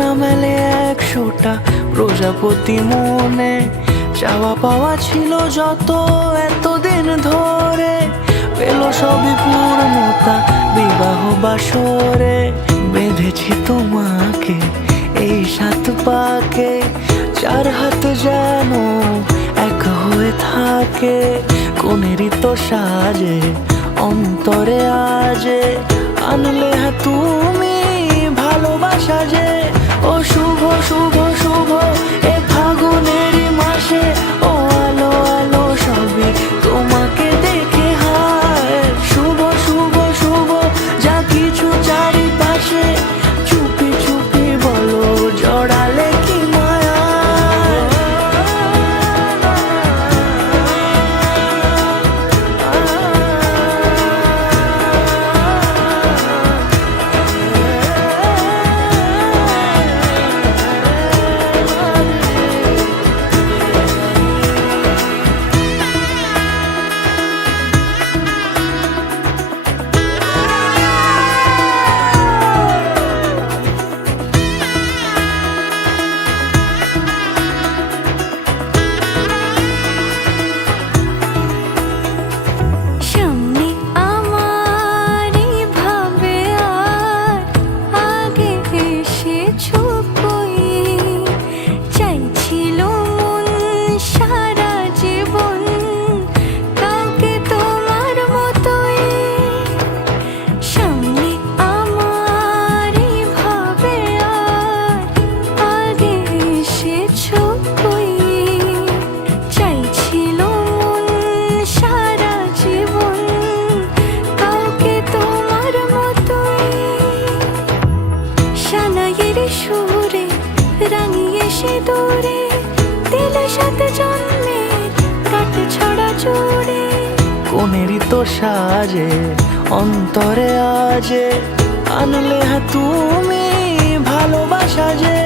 না মেলে 100টা প্রজাপতি মনে, চাওয়া পাওয়া ছিল যত এতদিন ধরে, পেল সবই পূর্ণতা বিবাহ বাসরে। বেঁধেছি তোমাকে এই 7 পাকে, 4 হাত যেন এক হয়ে থাকে। কোনেরই তো সাজে অন্তরে আজে, আনলে তুমি ভালোবাসা যে। ও শুভ শুভ শুভ এ ফাগুনেরই মাসে, ও আলো আলো সবই তোমাকে দেখে হায়। শুভ শুভ শুভ যা কিছু চারিপাশে, চুপি চুপি বলো জড়ালে কি মায়া। সুরে রাঙিয়ে সে দূরে, দিলে 7 জন্মের কাট ছড়া জুড়ে। কোনেরই তো সাজে অন্তরে আজে, আনলে তুমি ভালোবাসা যে।